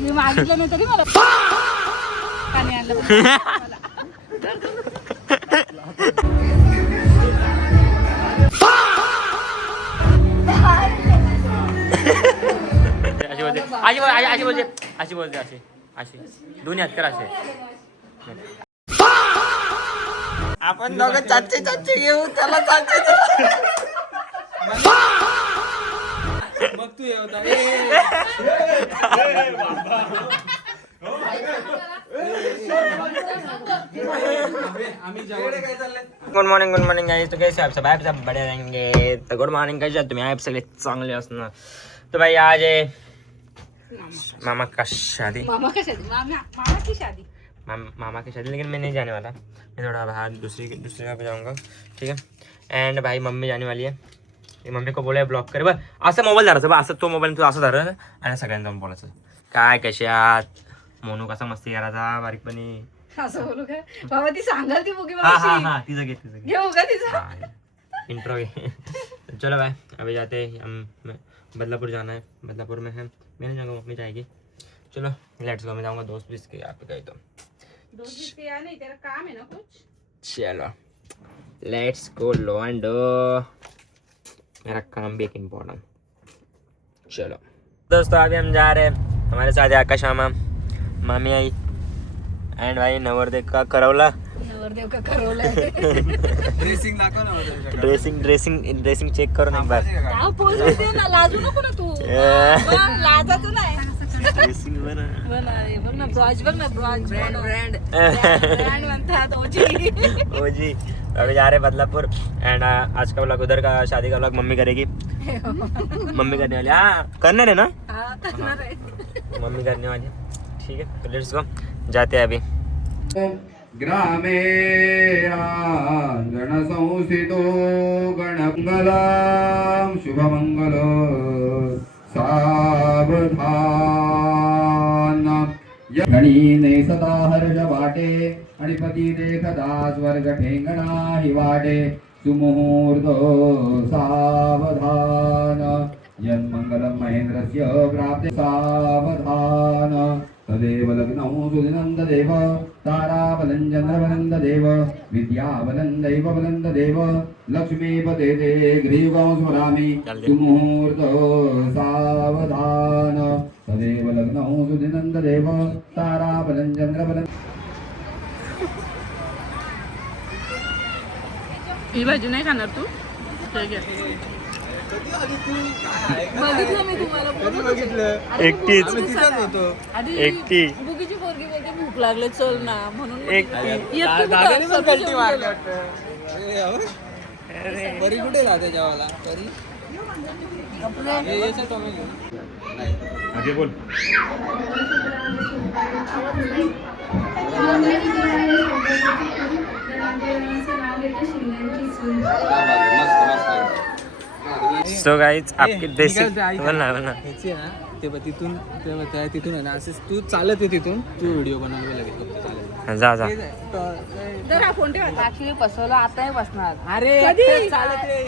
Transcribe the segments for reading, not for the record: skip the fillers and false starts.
मी मागितलं नाही तरी मला पाणी आणलं अशी बोलते अशी दोन्ही हात कर असे. आपण दोघं चाचे घेऊ त्याला चाचे मग तू येवता गुड मॉर्निंग गाइस. तो कैसे आप सब बढ़िया रहेंगे. तो गुड मॉर्निंग कैसे तुम्ही आप सगळे चांगले असणार. तो भाई आज है मामा की शादी. मामा की शादी. मामा की शादी. लेकिन मैं नहीं जाने वाला. मैं थोड़ा बाहर दूसरी जगह पे जाऊँगा. ठीक है. एंड भाई मम्मी जाने वाली है. मम्मी को बोला ब्लॉक करे. बरं असं मोबाईल धरायचं. बरं असं तो मोबाईल तू असं धर आणि सगळ्यांना जाऊन बोलायचं काय कसे आहात. मोनू कसा मस्ती करायचा बारीकपणी. असं बोलू काय बाबा ती सांगाल ती बुकी हाँ तिचं घे घेऊ का तिचं इंट्रो. चलो भाई अभी जाते हैं हम. बदलापुर जाना है. बदलापुर में है. मैं नहीं जाऊँगा मम्मी जाएगी. चलो लेट्स गो. मैं जाऊँगा दोस्त भी इसके यहाँ पे गए तो दोस्त यार नहीं तेरा काम है ना कुछ. चलो लेट्स गो लो एंड मेरा काम भी एक इम्पोर्टेंट. चलो दोस्तों अभी हम जा रहे हैं. हमारे साथ है आकाश मामा मामी आई एंड भाई नवरदेव का करवला. नवरदेव का करवला ड्रेसिंग दाखव ना. ड्रेसिंग चेक करो ना एक बार. काय पोज देते ना लाजू नको ना तू. लाजायचं नाही. ड्रेसिंग बना बघ ना ब्रॉज बघ ना ब्रॉज ब्रँड म्हणतात ओजी. अभी जा रहे बदलापुर एंड आज का व्लॉग उधर का शादी का व्लॉग मम्मी करेगी. मम्मी करने वाली. हाँ करना है ना. मम्मी करने वाली. ठीक है तो लेट्स गो जाते हैं अभी. ग्रामे गणसंस्थितो गणमंगलम शुभमंगल सावधान. गणीने सदा हर्ष वाटे आणि पती देखदा स्वर्ग ठेंगणा हि वाटे. सुमुहूर्त सावधान यन्मंगलम महेंद्रस्य प्राप्ते सावधान. तदेव लग्नौ सुदिनन्ददेव ताराबलं चन्द्रबलन्ददेव विद्याबलं दैवबलन्ददेव लक्ष्मीपते ते ग्रीवं स्मरामि. सुमुहूर्त सावधान. तदेव लग्नौ सुदिनन्ददेव ताराबलं चन्द्रबलं. ही भाजी नाही खाणार तू. बघितलं मी तुम्हाला. एकटीच होतो एकटी बुकीची पोरगी बोलते भूक लागले चल ना म्हणून कल्टी मारली वाटतं. बरी कुठे राहते जेवायला बरी. आगे बोल. सो गाइस आपकी ड्रेसिंग बोलना ह्याची आहे ना ते तिथून तिथून आहे ना असं तू चालत आहे तिथून तू व्हिडिओ बनवला लगेच चालेल. जा जरा फोन ठेवा. ऍक्च्युली बसवलं आताही बसणार. अरे कधी? चालत आहे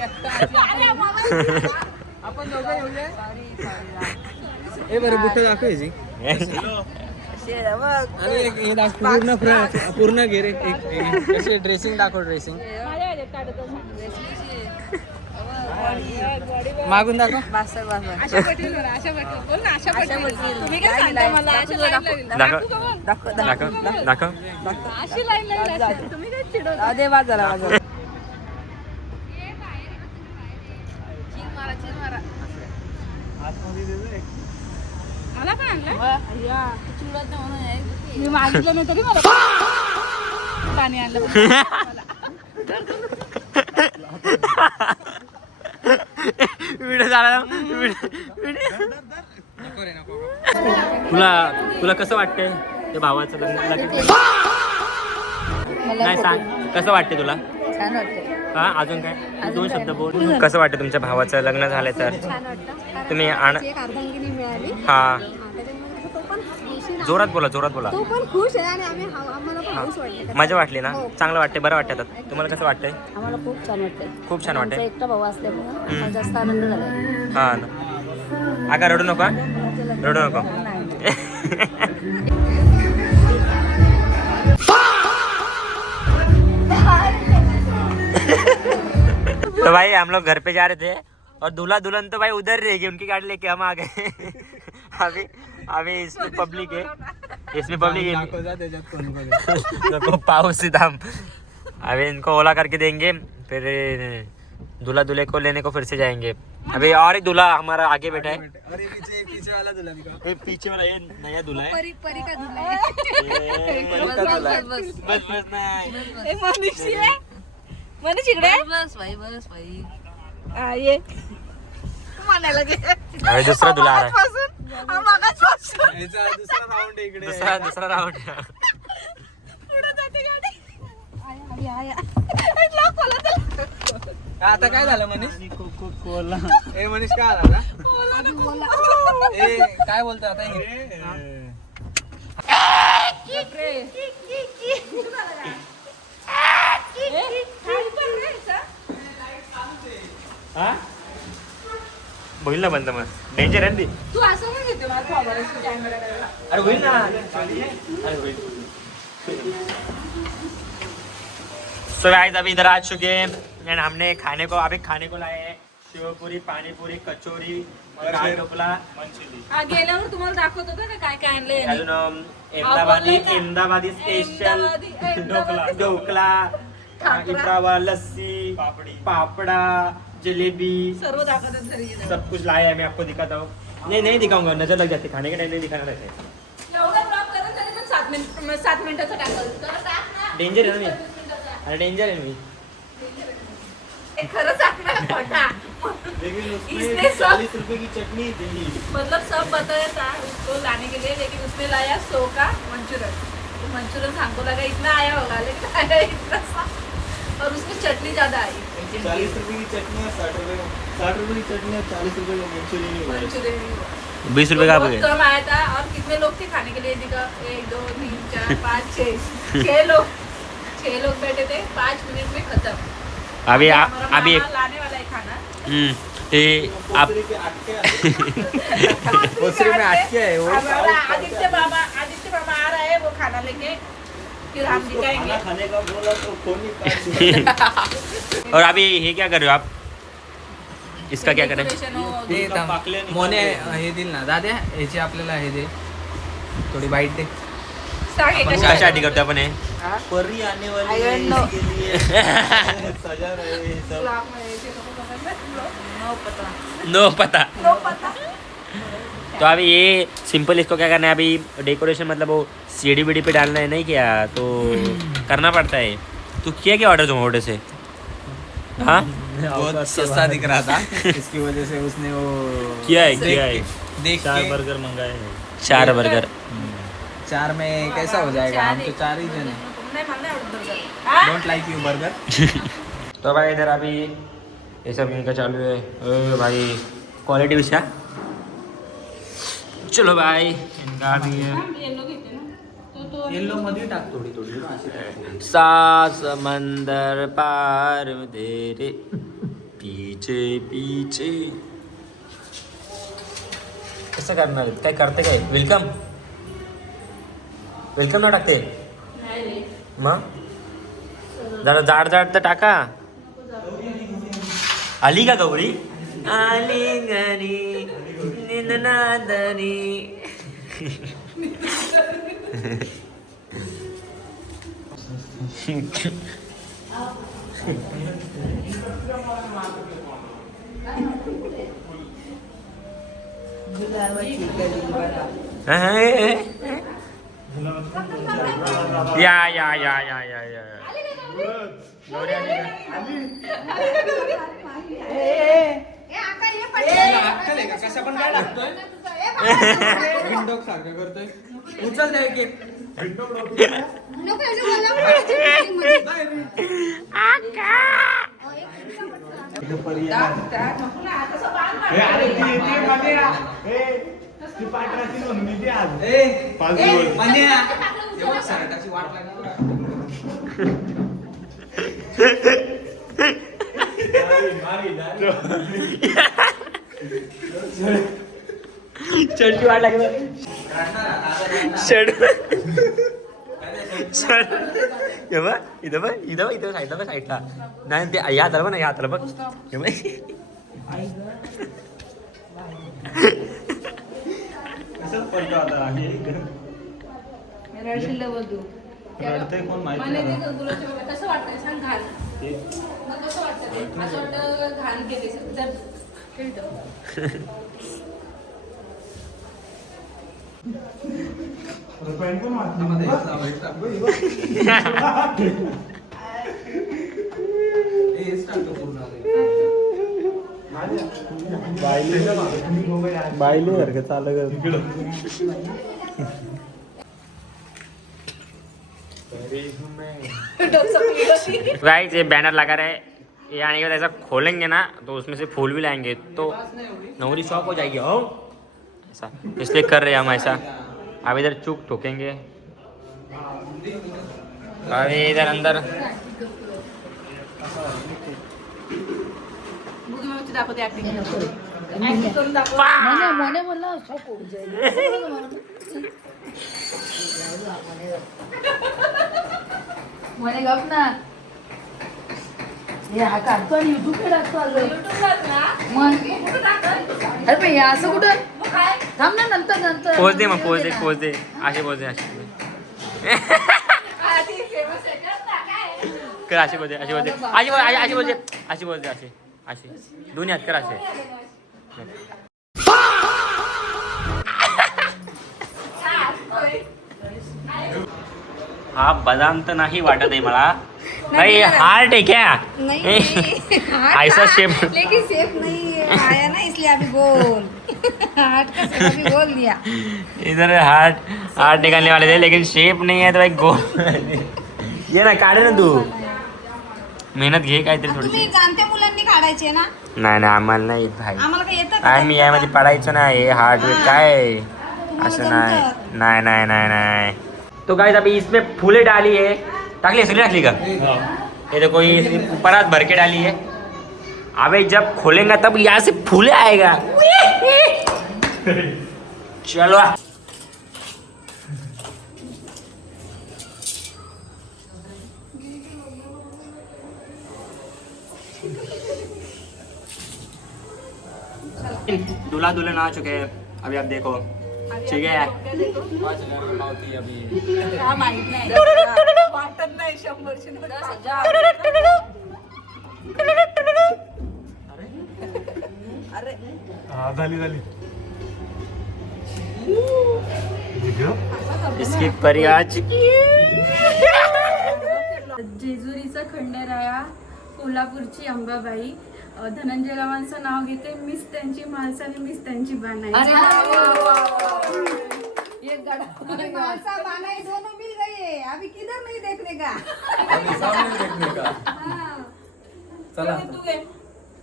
आपण दोघं येऊया. ए बरं बुट्ट दाखवायची आणि हे दाखव पूर्ण घे रे. कशी ड्रेसिंग दाखव. ड्रेसिंग मागून दाखव. आशा पाटील बोल ना. आशा पाटील तुम्ही काय सांगता मला. आशा दाखव. अशी लाईन लागली तुम्ही काय चिडवता. दे बाजारा मला पण आणलं. मी मागितलं नाही तरी मला पाणी आणलं. व्हिडिओ झाला. तुला कसं वाटतंय ते भावाचं लग्न. नाही सांग कसं वाटते तुला. छान वाटतं. हा अजून काय 2 शब्द बोल. कसं वाटतं तुमच्या भावाचं लग्न झालंय तर. छान वाटतं. तुम्ही एक अर्धांगिनी मिळाली. हा तो पण जोरात बोला. तो पण खुश आहे आणि आम्हाला पण खुश वाटलं. मजा वाटली ना. चांगलं वाटते. बरं वाटतं आता. तुम्हाला कसं वाटतंय. आम्हाला खूप छान वाटतंय. खूप छान वाटतंय. एकटा भाऊ असल्यामुळे जास्त आनंद झाला. हा ना. आका रडू नको. तो भाई हम लोग घर पे जा रहे थे और दूल्हा दुल्हन तो भाई उधर रह गए, उनकी गाड़ी लेके हम आ गए। अभी अभी इसमें पब्लिक है, इसमें पब्लिक है पाऊ सीधाम। अभी इनको ओला करके देंगे, फिर दूल्हा दूल्हे को लेने को फिर से जाएंगे। अभी और एक दूल्हा हमारा आगे बैठा है, और ये पीछे वाला दुल्हन का, ये पीछे वाला ये नया दूल्हा है। परी परी का दूल्हा है. बस बस नाही. एक मनीषी आहे. मनीष इकडे बस भाई हा, ये म्हणायला गे. अभी दूसरा दूल्हा आ रहा है, मागासपासून याचा दुसरा राऊंड इकडे. दूसरा राउंड. पुढे जाते गाडी. आया आया लॉक खोला त्याला. आता काय झालं मनीष? ए मनीष काय आला का? ए काय बोलतो आता हे? होईल ना बंद, मग डेंजर आहे ना ती. तू असं पण घेते मला खबर कॅमेरा करायला. अरे होईल ना, अरे होईल. सो गाइस अभी इधर आ चुके हैं एंड हमने खाने को लाए हैं शेवपुरी, पानीपुरी, कचोरी, दाल ढोकला, मंचुरी. हा, गेल्यावर तुम्हाला दाखवत होतं का काय काय आणलंय यांनी? अजून अहमदाबादी स्पेशल ढोकला, इब्रावा लस्सी, पापड़ा, जलेबी, सर्व दाखवतात घरी गेल्यावर. सब कुछ लाया है. मैं आपको दिखाता हूँ. नहीं दिखाऊंगा, नजर लग जाती, खाने के टाइम नहीं दिखाना रहता है. एवढा ब्लॉग करत तरी पण 7 मिनिटाचा टाकल तर टाक ना. डेंजर है ना मी, अरे डेंजर है मी. हे खरं सांग ना खोटा. इसने सब 40 रुपए की चटनी दी. मतलब सब बताया था उसको लाने के लिए, लेकिन उसने लाया 100 का मंचूरियन. तो मंचूरियन हमको लगा इतना आया होगा, लेकिन आया इतना सा, और उसमें चटनी ज्यादा आई. 40 रुपए की चटनी और 60 रुपए की चटनी और 40 रुपए का मंचूरियन. मंचूरियन 20 रुपए का आप बहुत कम आया था. और कितने लोग थे खाने के लिए? दिखा 1 2 3 4 5 6 लोग. 6 लोग बैठे थे. 5 मिनट में खत्म. अभी हमारा अभी मामा लाने वाला है खाना. आप दूसरे में अटके है वो. हमारा आदित्य बाबा आ रहा है, वो खाना लेके फिर हम दिखाएंगे. खाने का बोला तो फोन ही और अभी ये क्या कर रहे हो आप? इसका क्या करें? Decoration हो, ते थांब. मोने हे दिल ना दाद्या, याची आपल्याला हे दे, थोडी बाईट दे. सांग हे कशा- कशासाठी करतो आपण हे? परी आने वाली I है, don't know. इसके लिए सजा रहे हैं सब. Vlog मध्ये ते लोकं बघत नाहीत. नो पता. नो पता. तो अभी ये सिंपल इसको क्या करना है, अभी डेकोरेशन मतलब वो सीढ़ी बीढ़ी पे डालना है, नहीं किया तो करना पड़ता है. तू किया क्या ऑर्डर जोमेटो से? हाँ बहुत सस्ता दिख रहा था, इसकी वजह से उसने वो किया है. देख के बर्गर मंगाए हैं, 4 बर्गर. 4 में कैसा हो जाएगा? हम तो 4 ही जन हैं. नाही मला नाही आवडत burger. Don't like you burger. तो भाई इधर अभी ये सब इनका चालू है. भाई क्वालिटी विषय. चलो भाई इनका भी है. Yellow घेते ना. तो येलो मध्ये टाक थोडी थोडी ना, अशी टाकायची. सात समंदर पार तेरे पीछे पीछे. कसं करणार आहेत? काय करते काय? वेलकम वेलकम ना टाकते नाही रे. मग जरा जाड जाड तर टाका. आली का गौरी? आली गरी निंदनादनी. या गौरी आली का? अक्कल आहे का? कशा पण काय लागतोय? विंडो सारखं करतोय. उचल द्या केक. चटणी वाट लागलं. शर्ट हे बघ इथं बघ इथं साईडला बघ साईडला नाही ते या हाताला बघ ना या हाताला बघ हे बघ कसं वाटतंय सांग घाल मग कसं वाटतं ते असं वाटतं घाण केली तर बायले सारखं चालू गाइस ये बैनर लगा रहा है ये आने के बाद ऐसा खोलेंगे ना तो उसमें से फूल भी लाएंगे तो नौरी शॉप हो जाएगी हो ऐसा इसलिए कर रहे हैं हम ऐसा अब इधर चुप ठोकेंगे अभी इधर अंदर दाखवते ऍक्टिंग करून दाखव मने बोलला शॉक होऊन जाईल मने गप ना हे हा काढतो आणि युट्यूबला टाकतो आलो अरे पण हे असं कुठं थांब ना नंतर पोच दे मग पोच दे असे पोच दे कर अशी बोलते अशी दोन्ही हात कर असे हा बदाम तर नाही वाटत आहे मला भाई हार्ट है क्या ऐसा शेप लेकिन शेप नहीं आया ना इसलिए अभी गोल हार्ट का शेप अभी गोल लिया इधर हार्ट निकालने वाले थे लेकिन शेप नहीं है तो भाई गोल ये ना काढे ना तू मेहनत घे काहीतरी तुम्ही थोडीशी जाणत्या मुलांनी काढायचे ना नाही आम्हाला नाही येत भाई आम्हाला काय येतं आम्ही यामध्ये पडायचो ना हे हार्डवेअर काय असं नाही तो गाइस अभी इसमें फूले डाली है टाकली सगळी टाकली का ये देखो ये ऊपर भर के डाली है अबे जब खोलेंगे तब यहाँ से फूले आएगा चलो दूल्हा दुल्हन आ चुके हैं अभी आप देखो ठीक है माहित नाही वाटत नाही 100 अरे झाली इसकी परी आ चुकी जेजुरीचा खंडेराया कोल्हापूरची अंबाबाई धनंजय रावांचं नाव घेते मिस त्यांची माणसं आणि मिस त्यांची बाणाई एक गाड़ा मानसा बानाई दोनों मिल गई है अभी किधर नहीं देखने का चला तू घे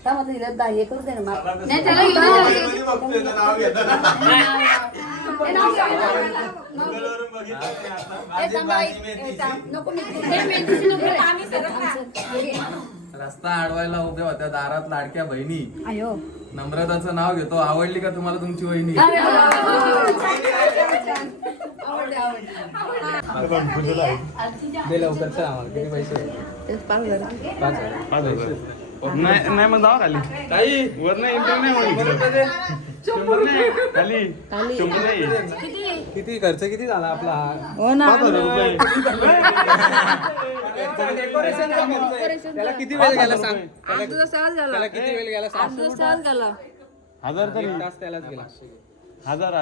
मतलब इधर हे करू दे ना नाही त्याला रस्ता अडवायला उभ्या होत्या दारात लाडक्या बहिणी आयो नम्रताचं नाव घेतो आवडली का तुम्हाला तुमची वहिनी दे लवकर चला आम्हाला किती पैसे 5,000 नाही मग जावा खाली काही वर नाही इंटर नाही होईल शंभर नाही खाली 100 नाही किती खर्च किती झाला आपला हो ना 5,000 डेकोरेशन त्याला किती वेळ गेला सांग त्याला किती वेळ गेला सांग 1000 तरी तास त्यालाच गेला 1000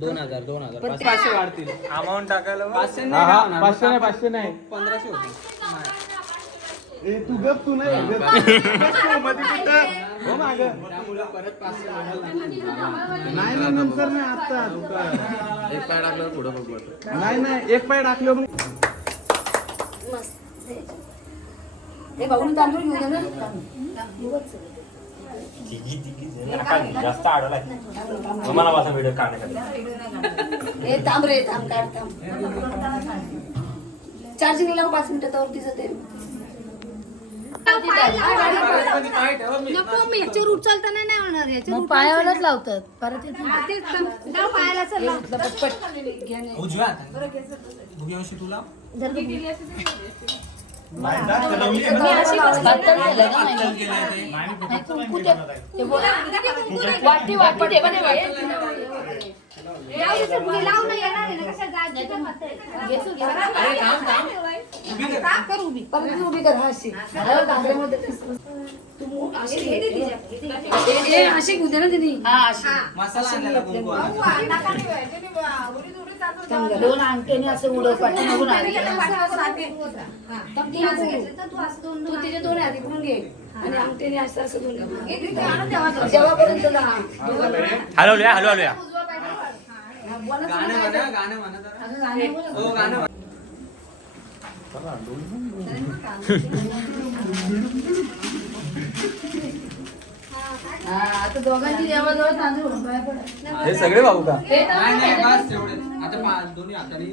2000 500 वाढतील अमाऊंट टाकायला 500 500 नाही 1500 होतील ए तू गप तू नाही मध्ये कुठं हो माग त्यामुळे परत 500 वाढायला नाही नंतर नाही आता एक पाय टाकलं पुढं बघ नाही एक पाय टाकलं हे भाऊन तांदूळ घेऊन ये ना जास्त आडवला मला माझा व्हिडिओ काढण्यासाठी हे थांब रे थांब काढ थांब चार्जिंग लाव 5 मिनिटं तर तिचं ते नको मी याच्यावर उचलताना नाही होणार याच्यावर पायावरच लावतात परत पायाला चल लावतात पटपट उजव्या भुग्यावशी तुला मसाला आणलेला कुंकू दोन अंगठ्याने असं उडव पाठवून तू तिचे दोन हाती पकडून घे आणि अंगठ्याने असं असं दोन जेव्हापर्यंत हलवलूया हलवलूया गाणं म्हणा हो गाणं आता दोघांची जेव्हा तांदूळ हे सगळे भाऊ का नाही बस तेवढे आता दोन्ही हाताने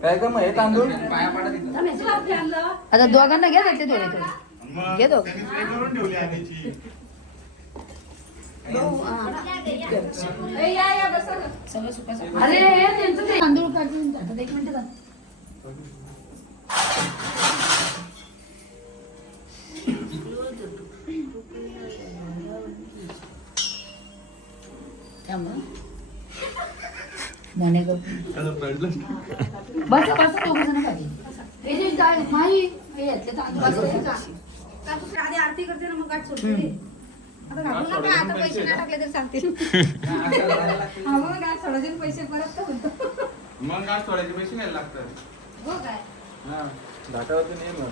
काय का मग हे तांदूळ पाया पाडा तिथं आता दोघांना घ्या थोडे थोडे घे दोघ अरे त्यांचं तांदूळ काढून एक मिनिट बस बस दोघ जण पाहिजे माई आधी आरती करते ना मग गाठ सोडते आता घालू नका आता पैसे नाही टाकले तर सांगतील गाठ सोडायचे पैसे परत का मग गाठ सोडायचे पैसे नाही लागतात हो काय घाटावरती नेम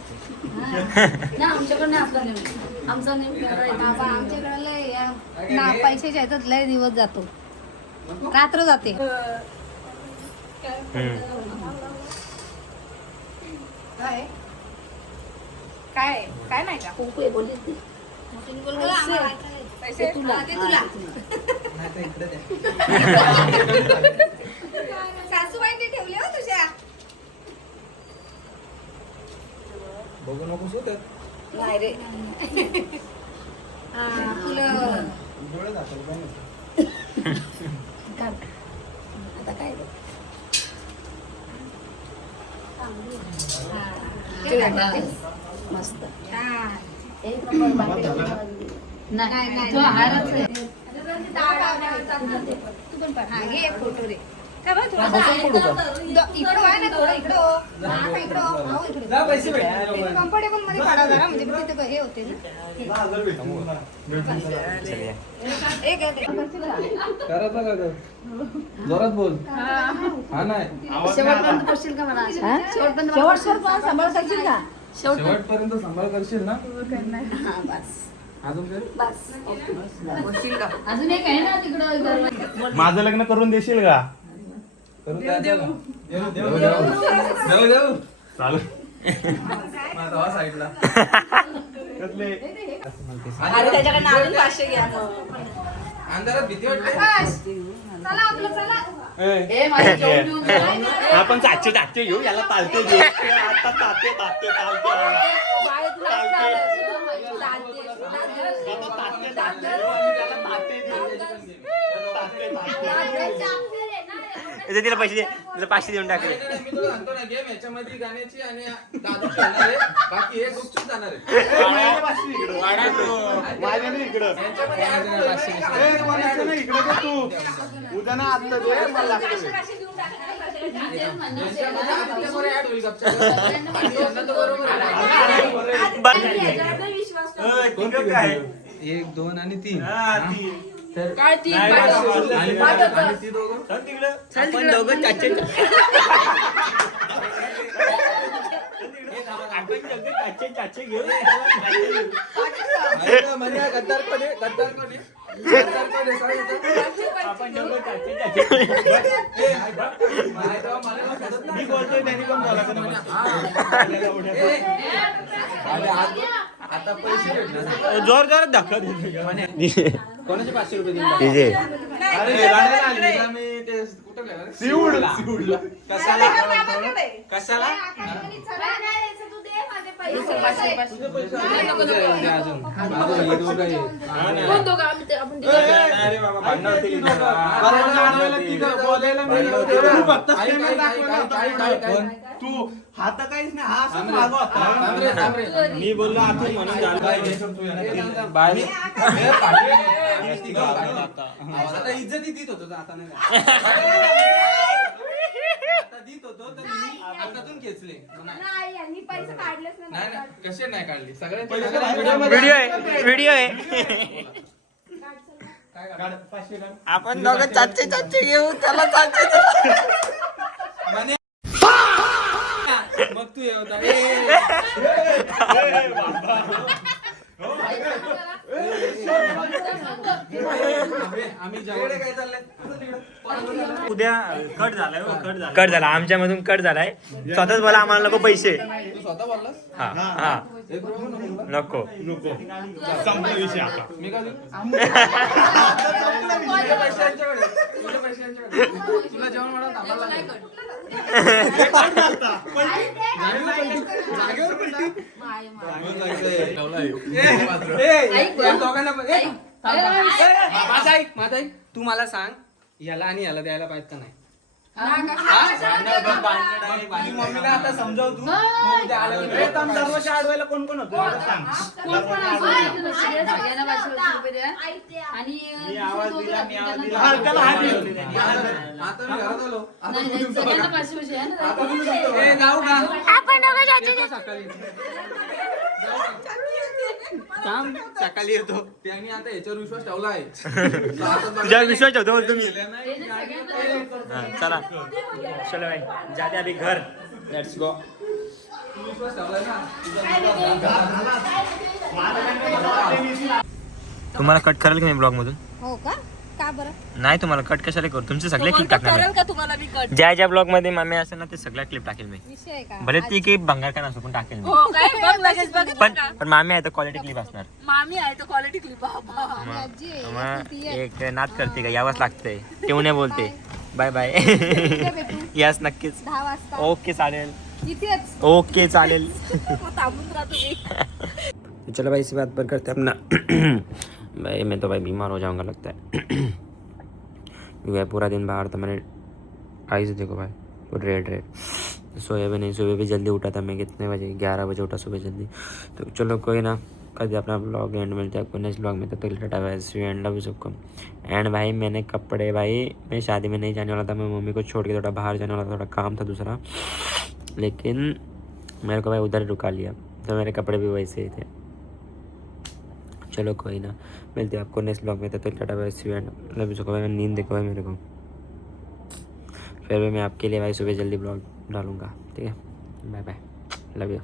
ना आमच्याकडे आपला नेम आमचा नेम आमच्याकडे ना पैशाच्या ह्याच्यात लय दिवस जातो रात्र जाते काय काय काय नाही का कुंकू बोलली ती पैसे तुला सासूबाईंनी ठेवले हो तुझ्या बघू नको सुटत नाही रे डोळे दाखवले आता काय मस्त एक नंबर नाही तू आहारच तू पण पाठ हा घे फोटो रे इकडं आहे ना थोडं इकडं जा पैसे भेट कम्फर्टेबल मध्ये काढा जरा म्हणजे तिथे हे होते करायचा का जोरात बोल हा नाही शेवटपर्यंत करशील का मला शेवटपर्यंत सांभाळ करशील का शेवटपर्यंत सांभाळ करशील ना हा बस अजून काय बस अजून एक आहे ना तिकडं माझं लग्न करून देशील का करून द्यायचं का? देऊ चालू माझा हा साईडला कसले अरे त्याच्याकडनं अजून 500 घ्या मग. अंधारात भीती वाटते चला आपलं चला ए, माझं जेवण घेऊन जा. आपण सातशे घेऊ याला तालते घेऊ आता ताते ताते तालते बाळ तुला तिला पैसे तिला 500 देऊन टाकले मी तुला सांगतो ना गेम याच्यामध्ये गाण्याची आणि दादू खेळणार आहे बाकी हे गुपचूप जाणार आहे माझ्या नाही इकडं यांच्यामध्ये add करून 500. ए, कोणाचं नाही इकडं का तू उद्या ना आत्ता दे मला लागतं यांच्यामध्ये आदित्यवर add होईल गपचूप. आणि यांना तर बरोबर आहे. 1, 2 आणि 3 काय ती आणि ती दोघं आपण दोघं चाचे चाचे घेऊ म्हणजे गद्दार कोणी आपण दोघं चाचे मी बोलतोय त्यांनी पण बोलायचं आता पैसे भेटणार जोर जोरात धक्का देतो कोणाचे 500 रुपये दिले डीजे अरे गाण्याला आली ना मी ते कुठं गेला रे? सिऊडला कशाला कशाला कोण दोघं आम्ही ते- आपण तिघं. अरे बाबा भांडण होतील इथं. तू हात काहीच नाही हा असं मागं होता. मी बोललो आतून म्हणून झालं आता इज्जती देत होतो आता नाही आता देत होतो तर मी हातातून खेचले नाही यांनी पैसे काढलेच नाही नाही कसे नाही काढले सगळे व्हिडिओ आहे व्हिडिओ आहे आपण दोघं चाचे चाचे घेऊ त्याला चाचे म्हणे मग तू येवता आम्ही जेवढे काय चाललंय उद्या कट झालाय हो, कट झाला. कट झाला आमच्या मधून कट झालाय स्वतःच बोला आम्हाला नको पैसे तू स्वतः बोललास हा हा नको नको संपला विषय आता. मी का देऊ? तुझ्या पैशांच्याकडे तुझ्या पैशांच्याकडे तुला जेवण म्हणा थांबायला लागेल. जागेवर पलटी. दोघांना पण- ए, थांब, थांब. माझं ऐक, माझं ऐक. तू मला सांग याला आणि याला द्यायला पाहिजे का नाही तुझी मम्मीला आता समजाव तू मग ते आल्यावर- ए, थांब, दरवाजा अडवायला कोण कोण होतं एवढं सांग. सगळ्यांना 500 रुपये द्या. आणि मी आवाज दिला मी आवाज दिला नाही, त्याला हात दिला. आता मी घरात आलो आता नाही, तू दिवसा सगळ्यांना बघा. 500 आहे ना. आता तुम्ही सांगतो. ए, जाऊ का येतो सकाळी थांब, सकाळी येतो त्यांनी आता याच्यावर विश्वास ठेवला आहे तुझ्यावर विश्वास ठेवतो म्हणतो तुम्ही चला चलो भाई जाते अभी घर लेट्स गो विश्वास ठेवलाय ना तुम्हाला कट करेल की नाही ब्लॉग मधून हो का का बरं नाही तुम्हाला कट कशाला करू तुमचे सगळे क्लिप टाकणार करेल का तुम्हाला मी कट? ज्या ज्या ब्लॉग मध्ये मामी असेल ना ते सगळ्या क्लिप टाकेल मी विषय आहे का भले ती काही भंगार का नसो पण टाकेल मी हो काय बघ लगेच बघ पण मामी आहे तर क्वालिटी क्लिप असणार मामी आहे तो क्वालिटी क्लिप आणि आजी आहे, मग ती आहे. एक नाद करते का यावंच लागतंय तेवणे बोलते बाय बाय कुठे भेटू? यस नक्कीच 10 वाजता ओके चालेल इथेच ओके चालेल थांबून राहा तुम्ही. चलो भाई इसी बात पर करते हैं अपना भाई मैं तो भाई बीमार हो जाऊंगा लगता है क्योंकि पूरा दिन बाहर था मैंने आईज देखो भाई पूरे रेड सोया भी नहीं सुबह भी जल्दी उठा था मैं कितने बजे 11 बजे उठा सुबह जल्दी तो चलो कोई ना कभी अपना ब्लॉग एंड मिलते हैं आपको नेक्स्ट ब्लॉग में तब तक टाटा वैसे एंड लव सबको एंड भाई मैंने कपड़े भाई मैं शादी में नहीं जाने वाला था मैं मम्मी को छोड़ के थोड़ा बाहर जाने वाला था थोड़ा काम था दूसरा लेकिन मेरे को भाई उधर ही रुका लिया तो मेरे कपड़े भी वैसे ही थे चलो कोई ना मिलते हैं आपको नेक्स्ट ब्लॉग में तब तक टाटा bye see you and love you सबको भाई नींद देखो भाई मेरे को फिर भी मैं आपके लिए भाई सुबह जल्दी ब्लॉग डालूंगा ठीक है बाय बाय लव यू